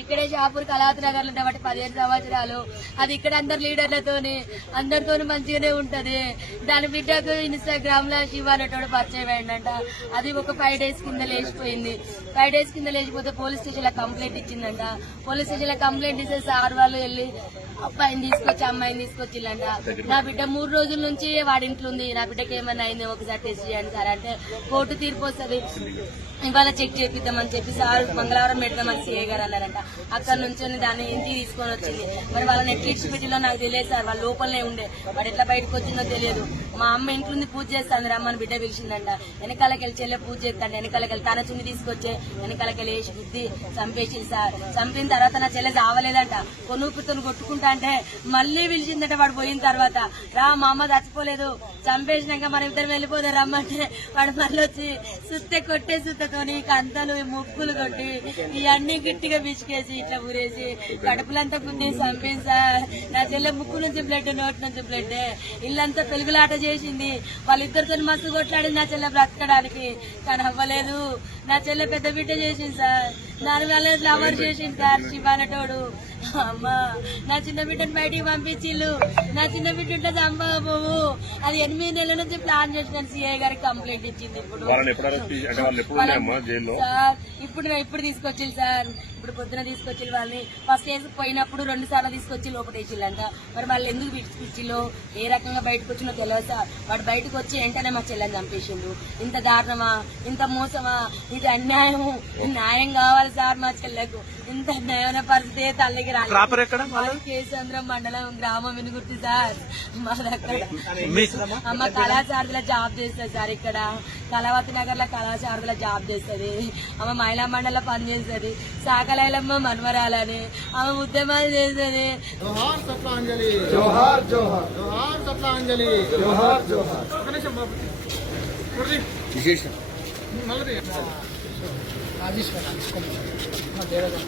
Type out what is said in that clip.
ఇక్కడే షాపూర్ కళాత్ నగర్లో ఉండబట్టి పదిహేను సంవత్సరాలు. అది ఇక్కడ అందరు లీడర్లతోని అందరితోని మంచిగానే ఉంటది. దాని బిడ్డకు ఇన్స్టాగ్రామ్లో శివ అనేటోడు పరిచయం అయిందంట. అది ఒక ఫైవ్ డేస్ కింద లేచిపోయింది. ఫైవ్ డేస్ కింద లేచిపోతే పోలీస్ స్టేషన్లో కంప్లైంట్ ఇచ్చిందంట. పోలీస్ స్టేషన్లో కంప్లైంట్ ఇస్తే సార్ వాళ్ళు వెళ్ళి అబ్బాయిని తీసుకొచ్చి అమ్మాయిని తీసుకొచ్చిల్లంట. నా బిడ్డ మూడు రోజుల నుంచి వాడి ఇంట్లో ఉంది. నా బిడ్డకి ఏమైనా అయింది ఒకసారి టెస్ట్ చేయండి సార్. అంటే కోర్టు తీర్పు వస్తుంది. ఇవాళ చెక్ చేపిద్దామని చెప్పి సార్ మంగళవారం పెడదామని సీఏ గారు అన్నారంట. అక్కడ నుంచి దాన్ని ఇంటికి తీసుకొని వచ్చింది. మరి వాళ్ళని ఎట్లా ఇచ్చిపెట్టిలో నాకు తెలియదు సార్. వాళ్ళ లోపలనే ఉండే. వాడు ఎట్లా బయటకు వచ్చిందో తెలియదు. మా అమ్మ ఇంట్లో ఉంది పూజ చేస్తాను రమ్మని బిడ్డ పిలిచిందంట. వెనకాలకెళ్ళి చెల్లె పూజ చేస్తాను వెనకాలకెళ్ళి తన చున్ని తీసుకొచ్చే వెనకాలకెళ్ళి వేసి బుద్ధి చంపేసి సార్. చంపిన తర్వాత నా చెల్లె చావలేదంట. కొనుక్కుతను కొట్టుకుంటా అంటే మళ్ళీ పిలిచిందంట వాడు పోయిన తర్వాత. రా మా అమ్మ చచ్చిపోలేదు. చంపేసినాక మనం ఇద్దరం వెళ్ళిపోతే రమ్మంటే వాడు మళ్ళీ వచ్చి సుత్తె కొట్టే సుత్తతోని కంతలు ముక్కులు కొట్టి ఇవన్నీ గట్టిగా పిచ్చుకేసి ఇట్లా ఊరేసి కడుపులంతా గుద్ది చంపేసి సార్. నా చెల్లె ముక్కు నుంచి బ్లడ్ నోటి నుంచి బ్లడ్ ఇల్లంతా పెరుగులాట చేసింది. వాళ్ళిద్దరితో మస్తు కొట్లాడింది నా చెల్లె బ్రతకడానికి. కానీ అవ్వలేదు. నా చెల్లె పెద్ద బిడ్డ చేసింది సార్. దాని వల్ల లవర్ చేసింది సార్ శివానటోడు అమ్మా నా చిన్న బిడ్డను బయటికి పంపించిల్లు నా చిన్న బిడ్డ ఉంటే చంపకపోవు అది ఎనిమిది నెలల నుంచి ప్లాన్ చేసిన సిఐ గారికి కంప్లైంట్ ఇచ్చింది ఇప్పుడు. సార్ ఇప్పుడు ఇప్పుడు తీసుకొచ్చింది సార్. ఇప్పుడు పొద్దున తీసుకొచ్చి వాళ్ళని. ఫస్ట్ వేసి పోయినప్పుడు రెండు సార్లు తీసుకొచ్చి లోపటేసిల్లంట మరి వాళ్ళు ఎందుకు పిచ్చిలో ఏ రకంగా బయటకు వచ్చినో తెలియదు సార్. వాడు బయటకు వచ్చి వెంటనే మా చెల్లెని చంపేసిండు. ఇంత దారుణమా? ఇంత మోసమా? ఇది అన్యాయము. న్యాయం కావాలి? సార్ మా చెల్లెకు. ఇంత న్యాయమైన పరిస్థితి తల్లికి రాలేదు. కేసంద్రం మండలం గ్రామం వినుగుర్తి సార్. మా దగ్గర మీ అమ్మ కళాశారదిలో జాబ్ చేస్తుంది సార్ ఇక్కడ. కళావతి నగర్లో కళాశారదిలో జాబ్ చేస్తుంది. అమ్మ మహిళా మండలిలో పనిచేస్తుంది సాకలైలమ్మ మనవరాలని ఆమె ఉద్యమాలు చేస్తుంది. జోహార్ సత్లాంజలి జోహార్ జోహార్. జోహార్ సత్లాంజలి జోహార్ జోహార్. ఒక్క నిమిషం బాబు కుర్రీ. మళ్ళీ రాజేశ్వర